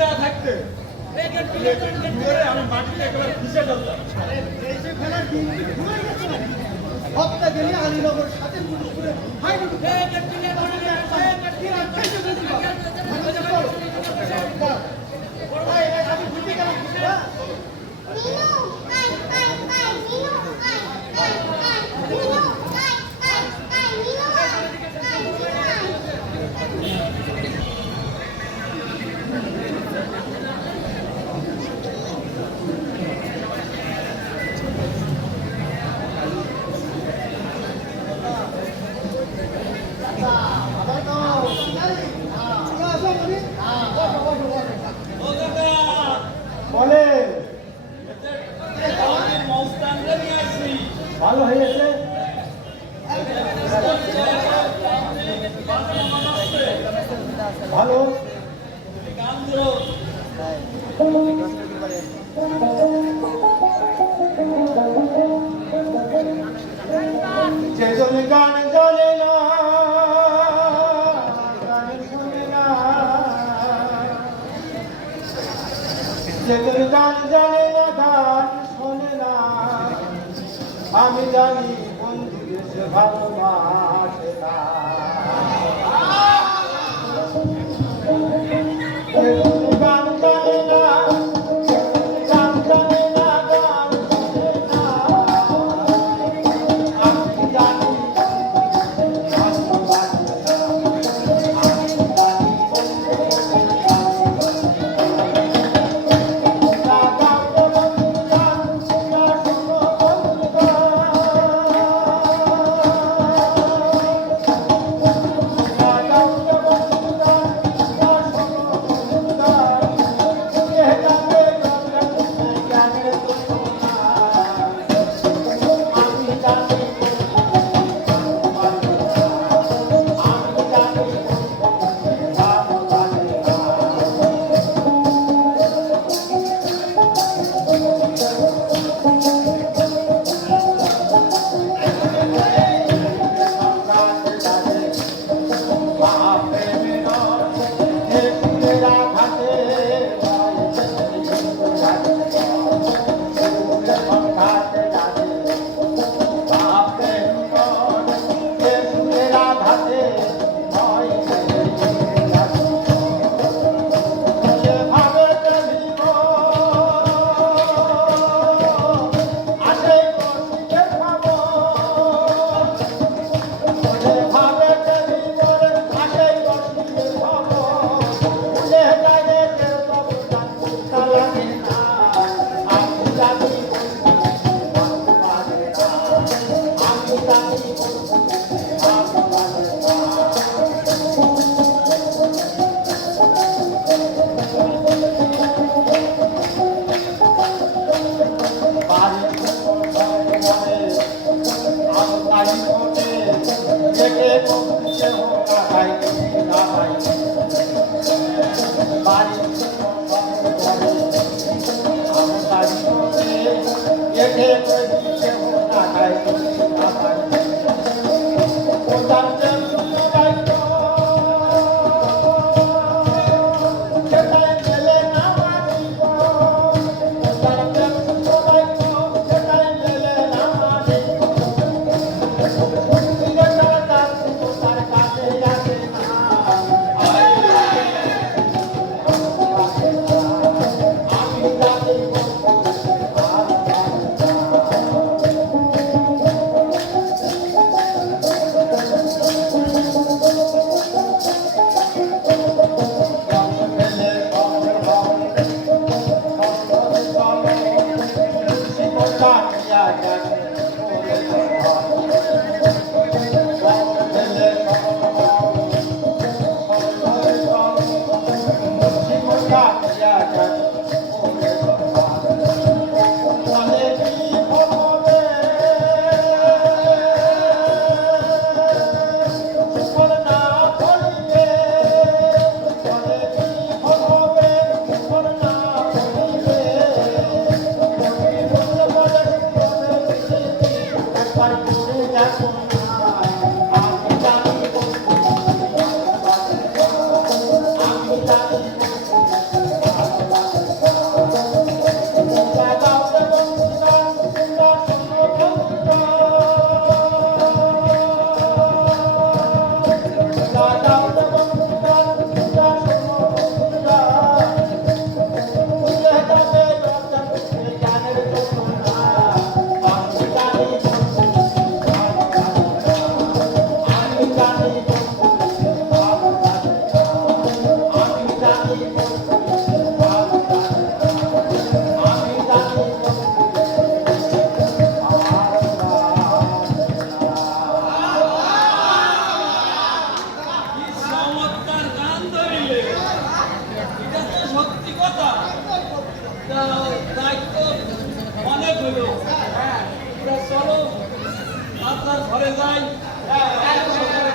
না থাকতে ঘুরে আমি মাটিতে একেবারে ভিজে ফেলতাম ফেলার দিন ঘুরে গেছে? হপ্তা গেলে আলীনগর সাথে পুরুষ করে ভালো। গান জানে না, গান শুনে না। যেজন গান জানে না, গান শোনে না। আমি জানি বন্ধু সে heart. ঘরে যাই। ঘরে